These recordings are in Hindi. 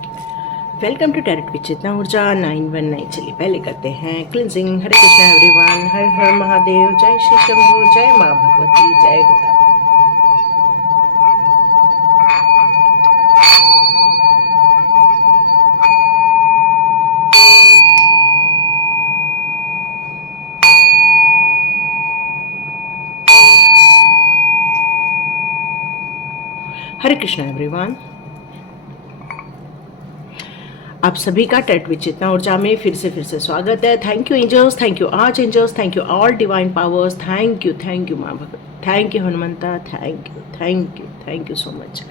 वेलकम टू टैरेट विद चेतना ऊर्जा 919। चलिए पहले करते हैं क्लिनजिंग। हरे कृष्णा एवरीवन, हर हर महादेव, जय श्री शंभू, जय माँ भगवती, जय गंगा। हरे कृष्णा एवरीवन, आप सभी का टैरेट विद चेतना ऊर्जा में फिर से स्वागत है। Thank you angels, thank you arch angels, thank you all divine powers, thank you माँ Bhagwati, thank you Hanumanta, thank you so much,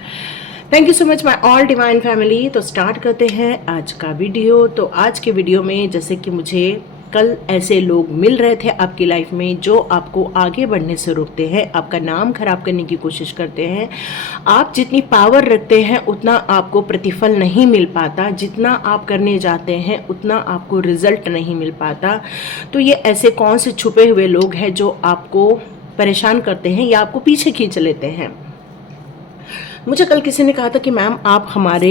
thank you so much my all divine family. तो स्टार्ट करते हैं आज का वीडियो। तो आज के वीडियो में जैसे कि मुझे कल ऐसे लोग मिल रहे थे आपकी लाइफ में जो आपको आगे बढ़ने से रोकते हैं, आपका नाम खराब करने की कोशिश करते हैं। आप जितनी पावर रखते हैं उतना आपको प्रतिफल नहीं मिल पाता, जितना आप करने जाते हैं उतना आपको रिजल्ट नहीं मिल पाता। तो ये ऐसे कौन से छुपे हुए लोग हैं जो आपको परेशान करते हैं या आपको पीछे खींच लेते हैं। मुझे कल किसी ने कहा था कि मैम आप हमारे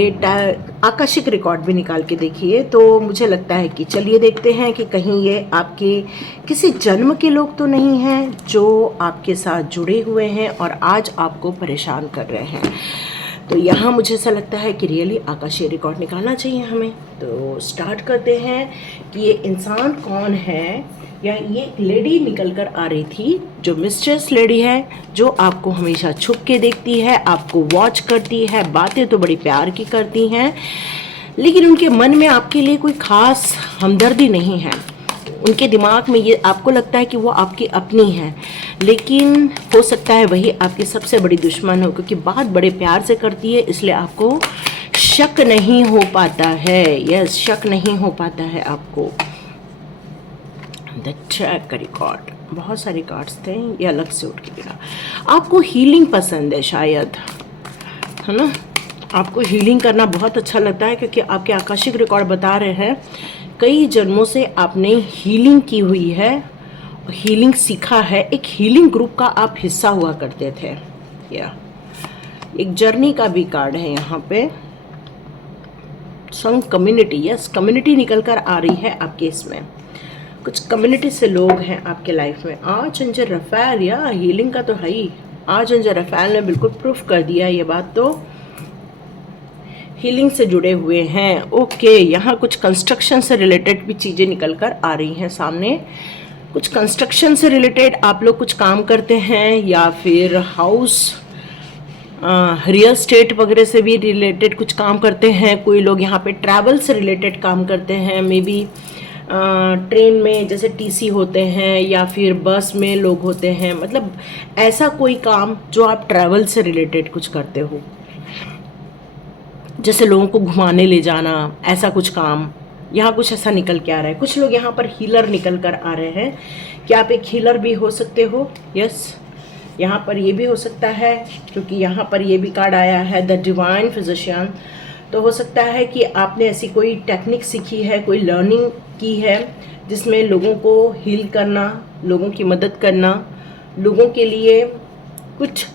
आकाशिक रिकॉर्ड भी निकाल के देखिए। तो मुझे लगता है कि चलिए देखते हैं कि कहीं ये आपके किसी जन्म के लोग तो नहीं हैं जो आपके साथ जुड़े हुए हैं और आज आपको परेशान कर रहे हैं। तो यहाँ मुझे ऐसा लगता है कि रियली आकाशीय रिकॉर्ड निकालना चाहिए हमें। तो स्टार्ट करते हैं कि ये इंसान कौन है। या ये एक लेडी निकल कर आ रही थी जो मिस्ट्रेस लेडी है, जो आपको हमेशा छुप के देखती है, आपको वॉच करती है, बातें तो बड़ी प्यार की करती हैं, लेकिन उनके मन में आपके लिए कोई खास हमदर्दी नहीं है। उनके दिमाग में ये आपको लगता है कि वो आपकी अपनी है, लेकिन हो सकता है वही आपकी सबसे बड़ी दुश्मन हो, क्योंकि बात बड़े प्यार से करती है, इसलिए आपको शक नहीं हो पाता है। यस, शक नहीं हो पाता है आपको। द ट्रैक का रिकॉर्ड, बहुत सारे कार्ड्स थे, ये अलग से उठ के गिरा। आपको हीलिंग पसंद है शायद, है ना? आपको हीलिंग करना बहुत अच्छा लगता है, क्योंकि आपके आकाशिक रिकॉर्ड बता रहे हैं कई जन्मों से आपने हीलिंग की हुई है, हीलिंग सीखा है। एक हीलिंग ग्रुप का आप हिस्सा हुआ करते थे। या एक जर्नी का भी कार्ड है यहाँ पे, संग कम्युनिटी। यस, कम्युनिटी निकल कर आ रही है आपके इसमें। कुछ कम्युनिटी से लोग हैं आपके लाइफ में। आज अंजर रफेल, या हीलिंग का तो है ही। आज अंजर रफेल ने बिल्कुल प्रूफ कर दिया ये बात, तो हीलिंग से जुड़े हुए हैं। ओके, यहाँ कुछ कंस्ट्रक्शन से रिलेटेड भी चीज़ें निकल कर आ रही हैं सामने। कुछ कंस्ट्रक्शन से रिलेटेड आप लोग कुछ काम करते हैं, या फिर हाउस रियल स्टेट वगैरह से भी रिलेटेड कुछ काम करते हैं। कोई लोग यहाँ पे ट्रैवल से रिलेटेड काम करते हैं, मे बी ट्रेन में जैसे टीसी होते हैं, या फिर बस में लोग होते हैं। मतलब ऐसा कोई काम जो आप ट्रैवल से रिलेटेड कुछ करते हो, जैसे लोगों को घुमाने ले जाना, ऐसा कुछ काम यहाँ कुछ ऐसा निकल के आ रहा है। कुछ लोग यहाँ पर हीलर निकल कर आ रहे हैं कि आप एक हीलर भी हो सकते हो। यस, यहाँ पर ये भी हो सकता है, क्योंकि यहाँ पर ये भी कार्ड आया है द डिवाइन फिजिशियन। तो हो सकता है कि आपने ऐसी कोई टेक्निक सीखी है, कोई लर्निंग की है, जिसमें लोगों को हील करना, लोगों की मदद करना, लोगों के लिए कुछ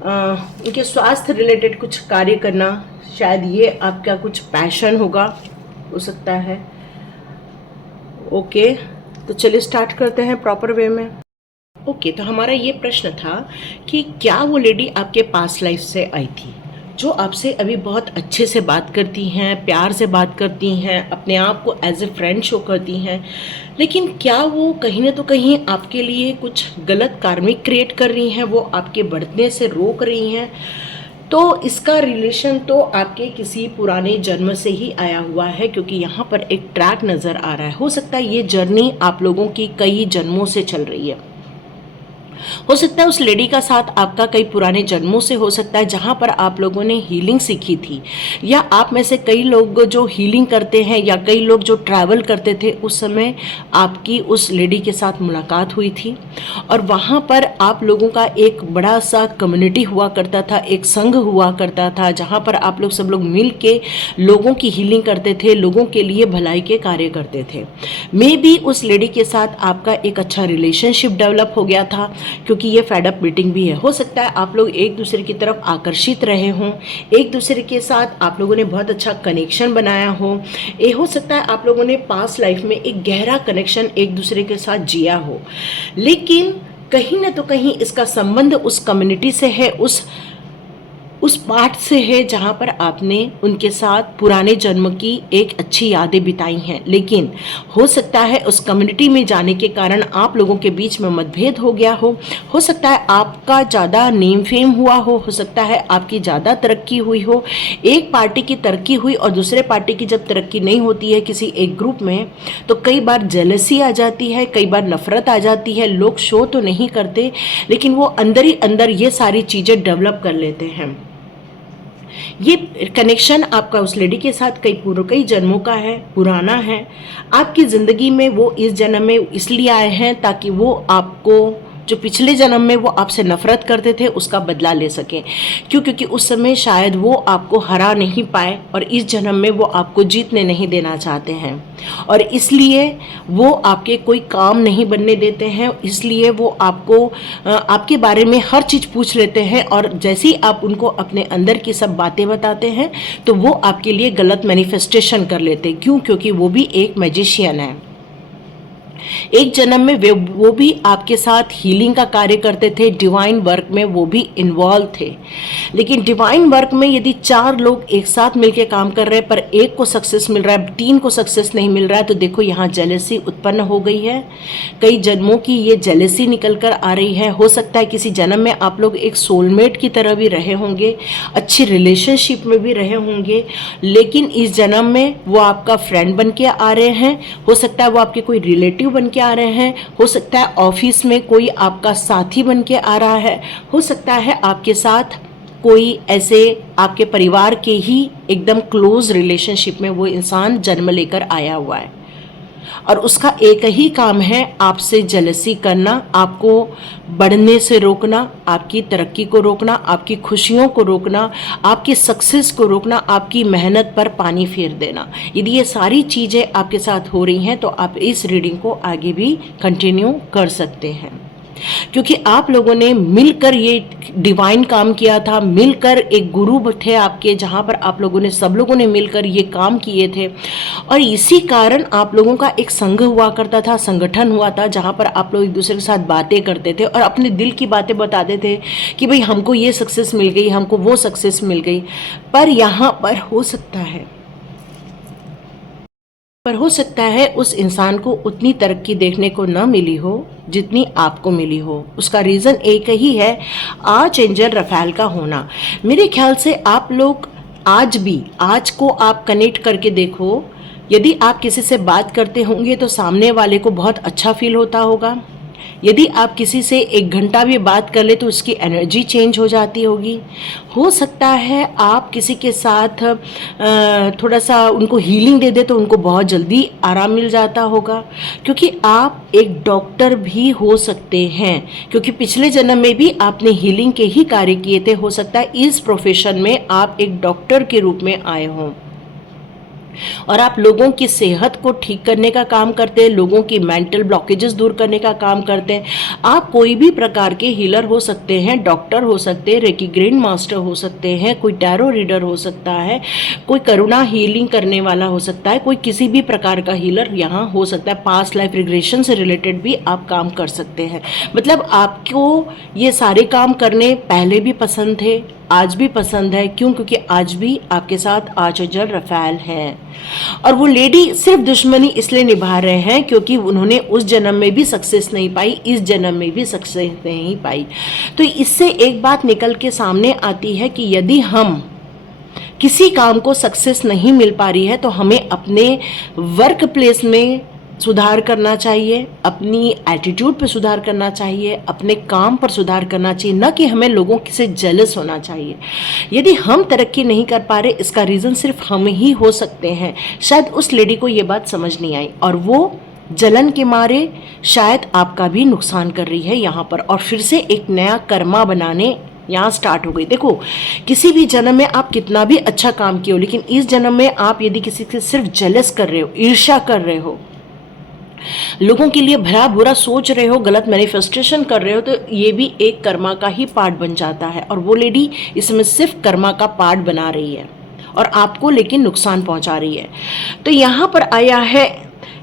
उनके स्वास्थ्य रिलेटेड कुछ कार्य करना, शायद ये आपका कुछ पैशन होगा, हो सकता है। ओके, तो चलिए स्टार्ट करते हैं प्रॉपर वे में। ओके, तो हमारा ये प्रश्न था कि क्या वो लेडी आपके पास्ट लाइफ से आई थी, जो आपसे अभी बहुत अच्छे से बात करती हैं, प्यार से बात करती हैं, अपने आप को एज ए फ्रेंड शो करती हैं, लेकिन क्या वो कहीं ना तो कहीं आपके लिए कुछ गलत कार्मिक क्रिएट कर रही हैं, वो आपके बढ़ने से रोक रही हैं। तो इसका रिलेशन तो आपके किसी पुराने जन्म से ही आया हुआ है, क्योंकि यहाँ पर एक ट्रैक नज़र आ रहा है। हो सकता है ये जर्नी आप लोगों की कई जन्मों से चल रही है। हो सकता है उस लेडी का साथ आपका कई पुराने जन्मों से हो सकता है, जहाँ पर आप लोगों ने हीलिंग सीखी थी, या आप में से कई लोग जो हीलिंग करते हैं, या कई लोग जो ट्रैवल करते थे, उस समय आपकी उस लेडी के साथ मुलाकात हुई थी, और वहाँ पर आप लोगों का एक बड़ा सा कम्युनिटी हुआ करता था, एक संघ हुआ करता था, जहाँ पर आप लोग सब लोग मिल के लोगों की हीलिंग करते थे, लोगों के लिए भलाई के कार्य करते थे। मे बी उस लेडी के साथ आपका एक अच्छा रिलेशनशिप डेवलप हो गया था, क्योंकि ये फेड अप मीटिंग भी है। हो सकता है आप लोग एक दूसरे की तरफ आकर्षित रहे हों, एक दूसरे के साथ आप लोगों ने बहुत अच्छा कनेक्शन बनाया हो। ये हो सकता है आप लोगों ने पास्ट लाइफ में एक गहरा कनेक्शन एक दूसरे के साथ जिया हो, लेकिन कहीं ना तो कहीं इसका संबंध उस कम्युनिटी से है, उस पार्ट से है जहाँ पर आपने उनके साथ पुराने जन्म की एक अच्छी यादें बिताई हैं। लेकिन हो सकता है उस कम्युनिटी में जाने के कारण आप लोगों के बीच में मतभेद हो गया हो सकता है आपका ज़्यादा नेम फेम हुआ हो सकता है आपकी ज़्यादा तरक्की हुई हो। एक पार्टी की तरक्की हुई और दूसरे पार्टी की जब तरक्की नहीं होती है किसी एक ग्रुप में, तो कई बार जेलसी आ जाती है, कई बार नफरत आ जाती है। लोग शो तो नहीं करते, लेकिन वो अंदर ही अंदर ये सारी चीज़ें डेवलप कर लेते हैं। ये कनेक्शन आपका उस लेडी के साथ कई जन्मों का है, पुराना है। आपकी ज़िंदगी में वो इस जन्म में इसलिए आए हैं ताकि वो आपको, जो पिछले जन्म में वो आपसे नफरत करते थे, उसका बदला ले सकें। क्योंकि उस समय शायद वो आपको हरा नहीं पाए और इस जन्म में वो आपको जीतने नहीं देना चाहते हैं, और इसलिए वो आपके कोई काम नहीं बनने देते हैं। इसलिए वो आपके बारे में हर चीज़ पूछ लेते हैं, और जैसे ही आप उनको अपने अंदर की सब बातें बताते हैं तो वो आपके लिए गलत मैनिफेस्टेशन कर लेते हैं। क्यों? क्योंकि वो भी एक मैजिशियन है। एक जन्म में वो भी आपके साथ हीलिंग का कार्य करते थे, डिवाइन वर्क में वो भी इन्वॉल्व थे। लेकिन डिवाइन वर्क में यदि 4 लोग एक साथ मिलकर काम कर रहे हैं पर एक को सक्सेस मिल रहा है, 3 को सक्सेस नहीं मिल रहा है, तो देखो यहाँ जेलेसी उत्पन्न हो गई है। कई जन्मों की ये जेलेसी निकल कर आ रही है। हो सकता है किसी जन्म में आप लोग एक सोलमेट की तरह भी रहे होंगे, अच्छी रिलेशनशिप में भी रहे होंगे, लेकिन इस जन्म में वो आपका फ्रेंड बन के आ रहे हैं। हो सकता है वो आपके कोई रिलेटिव बन के आ रहे हैं, हो सकता है ऑफिस में कोई आपका साथी बन के आ रहा है, हो सकता है आपके साथ कोई ऐसे आपके परिवार के ही एकदम क्लोज रिलेशनशिप में वो इंसान जन्म लेकर आया हुआ है, और उसका एक ही काम है आपसे जेलसी करना, आपको बढ़ने से रोकना, आपकी तरक्की को रोकना, आपकी खुशियों को रोकना, आपकी सक्सेस को रोकना, आपकी मेहनत पर पानी फेर देना। यदि ये सारी चीज़ें आपके साथ हो रही हैं तो आप इस रीडिंग को आगे भी कंटिन्यू कर सकते हैं, क्योंकि आप लोगों ने मिलकर ये डिवाइन काम किया था। मिलकर एक गुरु थे आपके, जहाँ पर आप लोगों ने, सब लोगों ने मिलकर ये काम किए थे, और इसी कारण आप लोगों का एक संघ हुआ करता था, संगठन हुआ था, जहाँ पर आप लोग एक दूसरे के साथ बातें करते थे और अपने दिल की बातें बताते थे कि भाई हमको ये सक्सेस मिल गई, हमको वो सक्सेस मिल गई। पर यहाँ पर हो सकता है उस इंसान को उतनी तरक्की देखने को न मिली हो जितनी आपको मिली हो। उसका रीज़न एक ही है, आर्चएंजल रफाएल का होना। मेरे ख्याल से आप लोग आज को आप कनेक्ट करके देखो, यदि आप किसी से बात करते होंगे तो सामने वाले को बहुत अच्छा फील होता होगा। यदि आप किसी से 1 घंटा भी बात कर ले तो उसकी एनर्जी चेंज हो जाती होगी। हो सकता है आप किसी के साथ थोड़ा सा उनको हीलिंग दे दे तो उनको बहुत जल्दी आराम मिल जाता होगा, क्योंकि आप एक डॉक्टर भी हो सकते हैं, क्योंकि पिछले जन्म में भी आपने हीलिंग के ही कार्य किए थे। हो सकता है इस प्रोफेशन में आप एक डॉक्टर के रूप में आए हों और आप लोगों की सेहत को ठीक करने का काम करते हैं, लोगों की मेंटल ब्लॉकेजेस दूर करने का काम करते हैं। आप कोई भी प्रकार के हीलर हो सकते हैं, डॉक्टर हो सकते हैं, रेकी ग्रैंड मास्टर हो सकते हैं, कोई टैरो रीडर हो सकता है, कोई करुणा हीलिंग करने वाला हो सकता है, कोई किसी भी प्रकार का हीलर यहाँ हो सकता है। पास्ट लाइफ रिग्रेशन से रिलेटेड भी आप काम कर सकते हैं। मतलब आपको ये सारे काम करने पहले भी पसंद थे, आज भी पसंद है। क्यों? क्योंकि आज भी आपके साथ आर्चएंजल रफाएल है, और वो लेडी सिर्फ दुश्मनी इसलिए निभा रहे हैं क्योंकि उन्होंने उस जन्म में भी सक्सेस नहीं पाई, इस जन्म में भी सक्सेस नहीं पाई। तो इससे एक बात निकल के सामने आती है कि यदि हम किसी काम को सक्सेस नहीं मिल पा रही है तो हमें अपने वर्क प्लेस में सुधार करना चाहिए, अपनी एटीट्यूड पर सुधार करना चाहिए, अपने काम पर सुधार करना चाहिए, न कि हमें लोगों से जेलस होना चाहिए। यदि हम तरक्की नहीं कर पा रहे, इसका रीज़न सिर्फ हम ही हो सकते हैं। शायद उस लेडी को ये बात समझ नहीं आई और वो जलन के मारे शायद आपका भी नुकसान कर रही है यहाँ पर, और फिर से एक नया कर्मा बनाने यहाँ स्टार्ट हो गई। देखो, किसी भी जन्म में आप कितना भी अच्छा काम किए हो, लेकिन इस जन्म में आप यदि किसी से सिर्फ जेलस कर रहे हो, ईर्ष्या कर रहे हो, लोगों के लिए भला बुरा सोच रहे हो, गलत मैनिफेस्टेशन कर रहे हो, तो ये भी एक कर्मा का ही पार्ट बन जाता है। और वो लेडी इसमें सिर्फ कर्मा का पार्ट बना रही है और आपको लेकिन नुकसान पहुंचा रही है। तो यहाँ पर आया है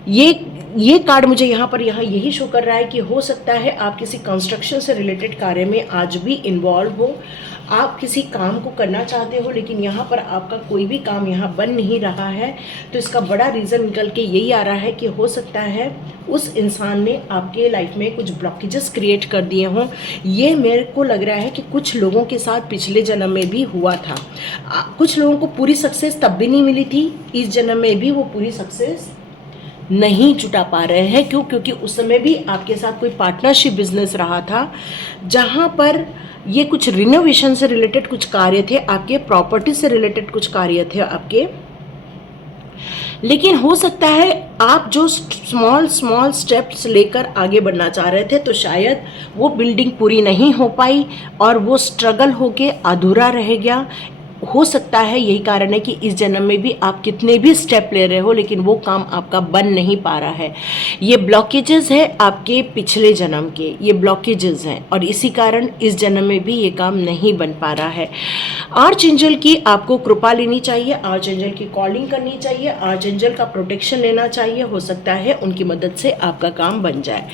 ये कार्ड मुझे यहाँ यही शो कर रहा है कि हो सकता है आप किसी कंस्ट्रक्शन से रिलेटेड कार्य में आज भी इन्वॉल्व हो, आप किसी काम को करना चाहते हो, लेकिन यहाँ पर आपका कोई भी काम यहाँ बन नहीं रहा है। तो इसका बड़ा रीज़न निकल के यही आ रहा है कि हो सकता है उस इंसान ने आपके लाइफ में कुछ ब्लॉकेजेस क्रिएट कर दिए हों। ये मेरे को लग रहा है कि कुछ लोगों के साथ पिछले जन्म में भी हुआ था। कुछ लोगों को पूरी सक्सेस तब भी नहीं मिली थी, इस जन्म में भी वो पूरी सक्सेस नहीं जुटा पा रहे हैं। क्यों? क्योंकि उस समय भी आपके साथ कोई पार्टनरशिप बिजनेस रहा था, जहाँ पर ये कुछ रिनोवेशन से रिलेटेड कुछ कार्य थे आपके, प्रॉपर्टी से रिलेटेड कुछ कार्य थे आपके। लेकिन हो सकता है आप जो स्मॉल स्टेप्स लेकर आगे बढ़ना चाह रहे थे, तो शायद वो बिल्डिंग पूरी नहीं हो पाई और वो स्ट्रगल होके अधूरा रह गया। हो सकता है यही कारण है कि इस जन्म में भी आप कितने भी स्टेप ले रहे हो, लेकिन वो काम आपका बन नहीं पा रहा है। ये ब्लॉकेजेस है आपके पिछले जन्म के, ये ब्लॉकेजेस हैं और इसी कारण इस जन्म में भी ये काम नहीं बन पा रहा है। आर्च एंजल की आपको कृपा लेनी चाहिए, आर्च एंजल की कॉलिंग करनी चाहिए, आर्च एंजल का प्रोटेक्शन लेना चाहिए। हो सकता है उनकी मदद से आपका काम बन जाए।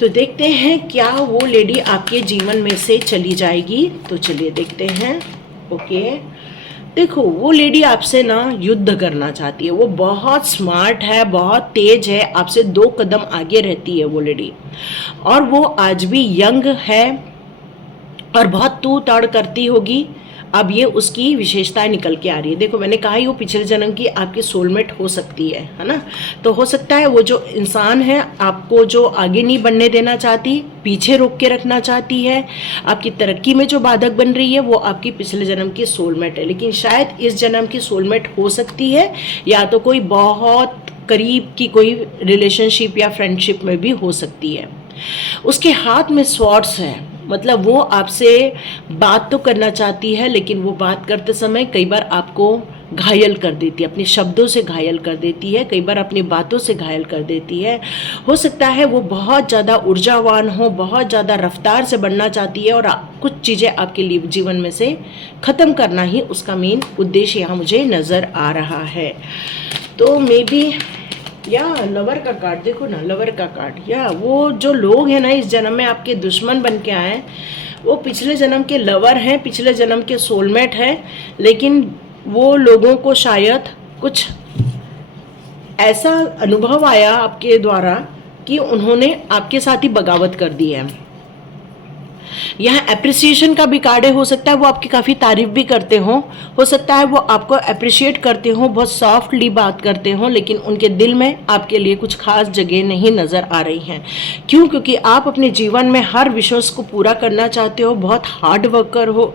तो देखते हैं क्या वो लेडी आपके जीवन में से चली जाएगी। तो चलिए देखते हैं। ओके, देखो वो लेडी आपसे ना युद्ध करना चाहती है। वो बहुत स्मार्ट है, बहुत तेज है, आपसे 2 कदम आगे रहती है वो लेडी। और वो आज भी यंग है और बहुत तू ताड़ करती होगी। अब ये उसकी विशेषताएं निकल के आ रही है। देखो मैंने कहा ही वो पिछले जन्म की आपकी सोलमेट हो सकती है ना। तो हो सकता है वो जो इंसान है आपको जो आगे नहीं बढ़ने देना चाहती, पीछे रोक के रखना चाहती है, आपकी तरक्की में जो बाधक बन रही है, वो आपकी पिछले जन्म की सोलमेट है। लेकिन शायद इस जन्म की सोलमेट हो सकती है या तो कोई बहुत करीब की कोई रिलेशनशिप या फ्रेंडशिप में भी हो सकती है। उसके हाथ में स्वॉर्ड्स है, मतलब वो आपसे बात तो करना चाहती है, लेकिन वो बात करते समय कई बार आपको घायल कर देती है, अपने शब्दों से घायल कर देती है, कई बार अपनी बातों से घायल कर देती है। हो सकता है वो बहुत ज़्यादा ऊर्जावान हो, बहुत ज़्यादा रफ्तार से बढ़ना चाहती है और कुछ चीज़ें आपके लिए जीवन में से ख़त्म करना ही उसका मेन उद्देश्य यहाँ मुझे नज़र आ रहा है। तो मे बी या लवर का कार्ड देखो ना, लवर का कार्ड, या वो जो लोग हैं ना इस जन्म में आपके दुश्मन बन के आए, वो पिछले जन्म के लवर हैं, पिछले जन्म के सोलमेट हैं। लेकिन वो लोगों को शायद कुछ ऐसा अनुभव आया आपके द्वारा कि उन्होंने आपके साथ ही बगावत कर दी है। यहाँ अप्रिसिएशन का भी कार्ड है। हो सकता है वो आपकी काफ़ी तारीफ भी करते हों, हो सकता है वो आपको अप्रिशिएट करते हों, बहुत सॉफ्टली बात करते हों, लेकिन उनके दिल में आपके लिए कुछ खास जगह नहीं नज़र आ रही हैं। क्यों? क्योंकि आप अपने जीवन में हर विशेष को पूरा करना चाहते हो, बहुत हार्ड वर्कर हो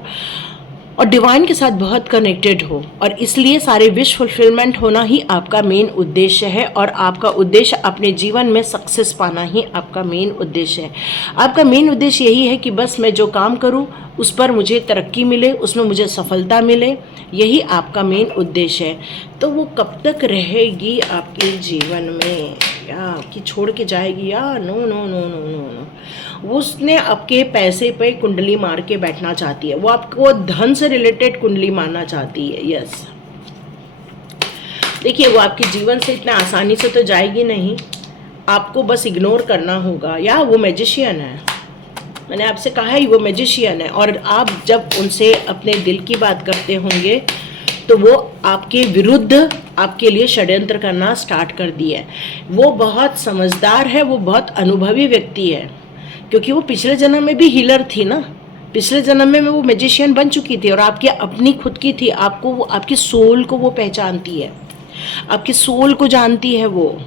और डिवाइन के साथ बहुत कनेक्टेड हो, और इसलिए सारे विश फुलफिलमेंट होना ही आपका मेन उद्देश्य है। और आपका उद्देश्य अपने जीवन में सक्सेस पाना ही आपका मेन उद्देश्य है। आपका मेन उद्देश्य यही है कि बस मैं जो काम करूं उस पर मुझे तरक्की मिले, उसमें मुझे सफलता मिले, यही आपका मेन उद्देश्य है। तो वो कब तक रहेगी आपके जीवन में, या कि छोड़ के जाएगी, या no no no no no no, उसने आपके पैसे पे कुंडली मार के बैठना चाहती है। वो आपको धन से रिलेटेड कुंडली मारना चाहती है। यस, देखिए वो आपके जीवन से इतना आसानी से तो जाएगी नहीं, आपको बस इग्नोर करना होगा। या वो मैजिशियन है, मैंने आपसे कहा है वो मैजिशियन है, और आप जब उनसे अपने दिल की बात करते होंगे तो वो आपके विरुद्ध आपके लिए षड्यंत्र करना स्टार्ट कर दिया है। वो बहुत समझदार है, वो बहुत अनुभवी व्यक्ति है, क्योंकि वो पिछले जन्म में भी हीलर थी ना, पिछले जन्म में वो मैजिशियन बन चुकी थी और आपकी अपनी खुद की थी। आपको वो, आपकी सोल को वो पहचानती है, आपकी सोल को जानती है वो,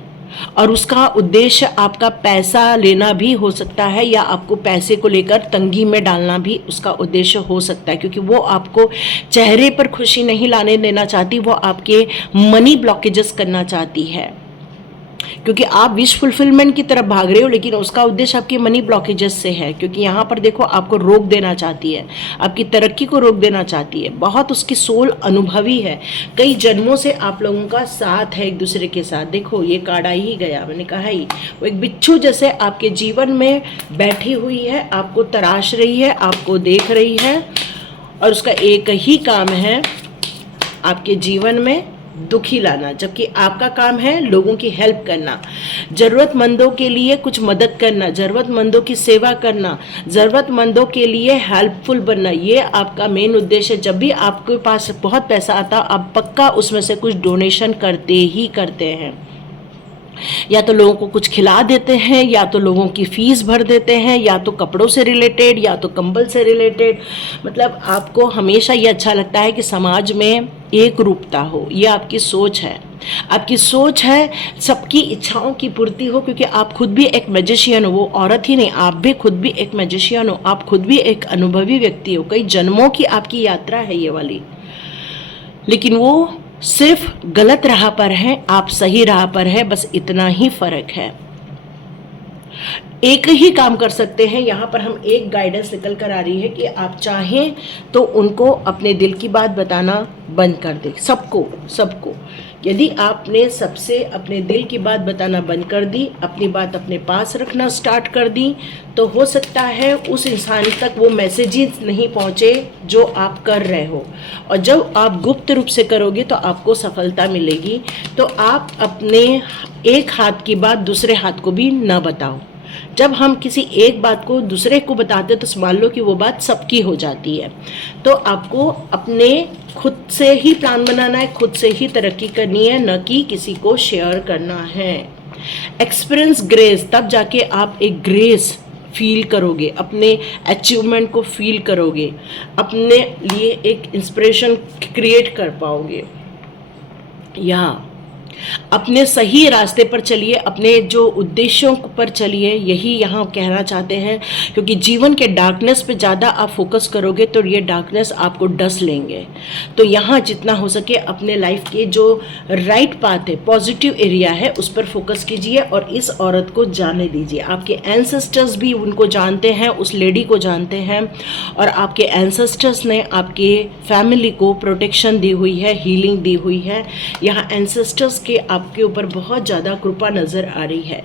और उसका उद्देश्य आपका पैसा लेना भी हो सकता है, या आपको पैसे को लेकर तंगी में डालना भी उसका उद्देश्य हो सकता है, क्योंकि वो आपको चेहरे पर खुशी नहीं लाने देना चाहती, वो आपके मनी ब्लॉकेजेस करना चाहती है। क्योंकि आप विश फुलफिलमेंट की तरफ भाग रहे हो, लेकिन उसका उद्देश्य आपके मनी ब्लॉकेजेस से है। क्योंकि यहाँ पर देखो आपको रोक देना चाहती है, आपकी तरक्की को रोक देना चाहती है। बहुत उसकी सोल अनुभवी है, कई जन्मों से आप लोगों का साथ है एक दूसरे के साथ। देखो ये कार्ड आ ही गया, मैंने कहा ही, वो एक बिच्छू जैसे आपके जीवन में बैठी हुई है, आपको तराश रही है, आपको देख रही है, और उसका एक ही काम है आपके जीवन में दुखी लाना, जबकि आपका काम है लोगों की हेल्प करना, ज़रूरतमंदों के लिए कुछ मदद करना, ज़रूरतमंदों की सेवा करना, ज़रूरतमंदों के लिए हेल्पफुल बनना। ये आपका मेन उद्देश्य है। जब भी आपके पास बहुत पैसा आता, आप पक्का उसमें से कुछ डोनेशन करते ही करते हैं। या तो लोगों को कुछ खिला देते हैं, या तो लोगों की फीस भर देते हैं, या तो कपड़ों से रिलेटेड, या तो कंबल से रिलेटेड। मतलब आपको हमेशा ये अच्छा लगता है कि समाज में एक रूपता हो। ये आपकी सोच है, आपकी सोच है सबकी इच्छाओं की पूर्ति हो, क्योंकि आप खुद भी एक मैजिशियन हो। वो औरत ही नहीं, आप भी खुद भी एक मैजिशियन हो, आप खुद भी एक अनुभवी व्यक्ति हो। कई जन्मों की आपकी यात्रा है ये वाली, लेकिन वो सिर्फ गलत राह पर है, आप सही राह पर है, बस इतना ही फर्क है। एक ही काम कर सकते हैं। यहाँ पर हम एक गाइडेंस निकल कर आ रही है कि आप चाहें तो उनको अपने दिल की बात बताना बंद कर दें, सबको। यदि आपने सबसे अपने दिल की बात बताना बंद कर दी, अपनी बात अपने पास रखना स्टार्ट कर दी, तो हो सकता है उस इंसान तक वो मैसेजेस नहीं पहुँचे जो आप कर रहे हो। और जब आप गुप्त रूप से करोगे तो आपको सफलता मिलेगी। तो आप अपने एक हाथ की बात दूसरे हाथ को भी न बताओ। जब हम किसी एक बात को दूसरे को बताते तो मान लो कि वो बात सबकी हो जाती है। तो आपको अपने खुद से ही प्लान बनाना है, खुद से ही तरक्की करनी है, न कि किसी को शेयर करना है। एक्सपीरियंस ग्रेस, तब जाके आप एक ग्रेस फील करोगे, अपने अचीवमेंट को फील करोगे, अपने लिए एक इंस्पिरेशन क्रिएट कर पाओगे। या अपने सही रास्ते पर चलिए, अपने जो उद्देश्यों पर चलिए, यही यहाँ कहना चाहते हैं। क्योंकि जीवन के डार्कनेस पे ज़्यादा आप फोकस करोगे तो ये डार्कनेस आपको डस लेंगे। तो यहाँ जितना हो सके अपने लाइफ के जो राइट पाथ है, पॉजिटिव एरिया है, उस पर फोकस कीजिए और इस औरत को जाने दीजिए। आपके एंसेस्टर्स भी उनको जानते हैं, उस लेडी को जानते हैं, और आपके एंसेस्टर्स ने आपके फैमिली को प्रोटेक्शन दी हुई है, हीलिंग दी हुई है। यहाँ एंसेस्टर्स के आपके ऊपर बहुत ज़्यादा कृपा नज़र आ रही है।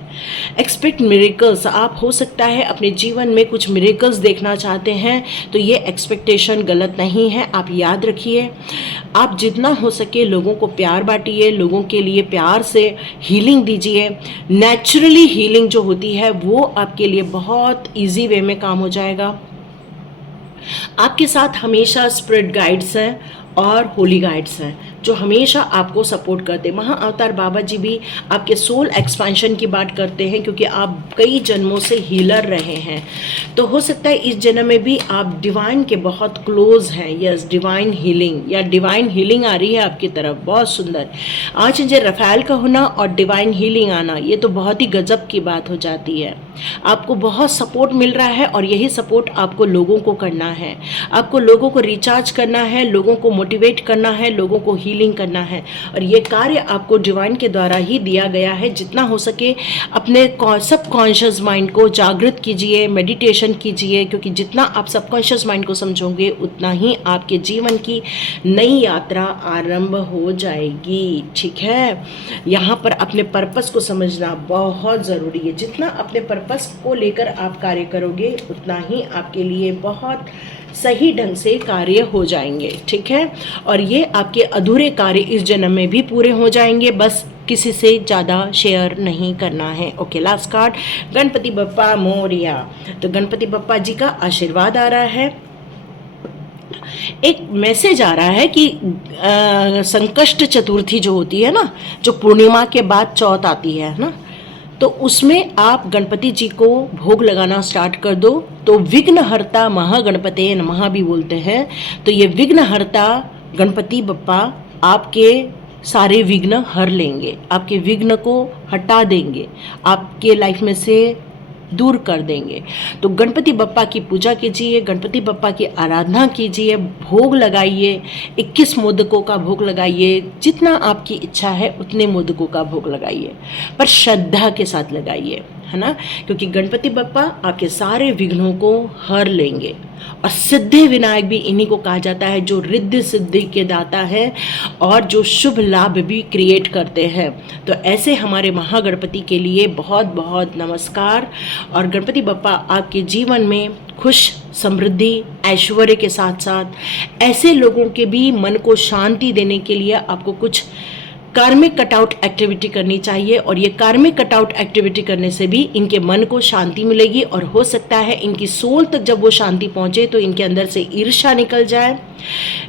एक्सपेक्ट मिरेकल्स, आप हो सकता है अपने जीवन में कुछ मिरेकल्स देखना चाहते हैं, तो ये एक्सपेक्टेशन गलत नहीं है। आप याद रखिए, आप जितना हो सके लोगों को प्यार बांटिए, लोगों के लिए प्यार से हीलिंग दीजिए। नेचुरली हीलिंग जो होती है वो आपके लिए बहुत ईजी वे में काम हो जाएगा। आपके साथ हमेशा स्पिरिट गाइड्स हैं और होली गाइड्स हैं जो हमेशा आपको सपोर्ट करते हैं। महाअवतार बाबा जी भी आपके सोल एक्सपेंशन की बात करते हैं, क्योंकि आप कई जन्मों से हीलर रहे हैं। तो हो सकता है इस जन्म में भी आप डिवाइन के बहुत क्लोज हैं। यस, डिवाइन हीलिंग या डिवाइन हीलिंग आ रही है आपकी तरफ, बहुत सुंदर। आज मुझे रफ़ाएल का होना और डिवाइन हीलिंग आना, ये तो बहुत ही गजब की बात हो जाती है। आपको बहुत सपोर्ट मिल रहा है और यही सपोर्ट आपको लोगों को करना है। आपको लोगों को रिचार्ज करना है, लोगों को मोटिवेट करना है, लोगों को हीलिंग करना है। और ये कार्य आपको डिवाइन के द्वारा ही दिया गया है। जितना हो सके अपने सबकॉन्शियस माइंड को जागृत कीजिए, मेडिटेशन कीजिए, क्योंकि जितना आप सबकॉन्शियस माइंड को समझोगे उतना ही आपके जीवन की नई यात्रा आरंभ हो जाएगी। ठीक है, यहाँ पर अपने पर्पस को समझना बहुत ज़रूरी है। जितना अपने पर्पस को लेकर आप कार्य करोगे उतना ही आपके लिए बहुत सही ढंग से कार्य हो जाएंगे। ठीक है, और ये आपके अधूरे कार्य इस जन्म में भी पूरे हो जाएंगे। बस किसी से ज़्यादा शेयर नहीं करना है। Okay, last card, Ganpati Bappa Morya. तो गणपति बप्पा जी का आशीर्वाद आ रहा है। एक मैसेज आ रहा है कि संकष्ट चतुर्थी जो होती है ना, जो पूर्णिमा के बाद चौथ आती है ना, तो उसमें आप गणपति जी को भोग लगाना स्टार्ट कर दो। तो विघ्नहर्ता महागणपते नमः भी बोलते हैं। तो ये विघ्नहर्ता गणपति बप्पा आपके सारे विघ्न हर लेंगे, आपके विघ्न को हटा देंगे, आपके लाइफ में से दूर कर देंगे। तो गणपति बप्पा की पूजा कीजिए, गणपति बप्पा की आराधना कीजिए, भोग लगाइए, 21 मोदकों का भोग लगाइए, जितना आपकी इच्छा है उतने मोदकों का भोग लगाइए, पर श्रद्धा के साथ लगाइए, है ना, क्योंकि गणपति बप्पा आपके सारे विघ्नों को हर लेंगे। और सिद्धि विनायक भी इन्हीं को कहा जाता है, जो रिद्धि सिद्धि के दाता है और जो शुभ लाभ भी क्रिएट करते हैं। तो ऐसे हमारे महागणपति के लिए बहुत बहुत नमस्कार। और गणपति बप्पा आपके जीवन में खुश, समृद्धि, ऐश्वर्य के साथ साथ ऐसे लोगों के भी मन को शांति देने के लिए आपको कुछ कार्मिक कटआउट एक्टिविटी करनी चाहिए। और ये कार्मिक कटआउट एक्टिविटी करने से भी इनके मन को शांति मिलेगी, और हो सकता है इनकी सोल तक जब वो शांति पहुंचे तो इनके अंदर से ईर्ष्या निकल जाए,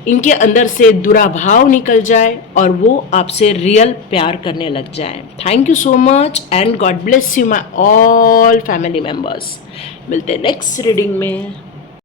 इनके अंदर से दुराभाव निकल जाए, और वो आपसे रियल प्यार करने लग जाए। Thank you so much and God bless you my all family members. मिलते हैं नेक्स्ट रीडिंग में।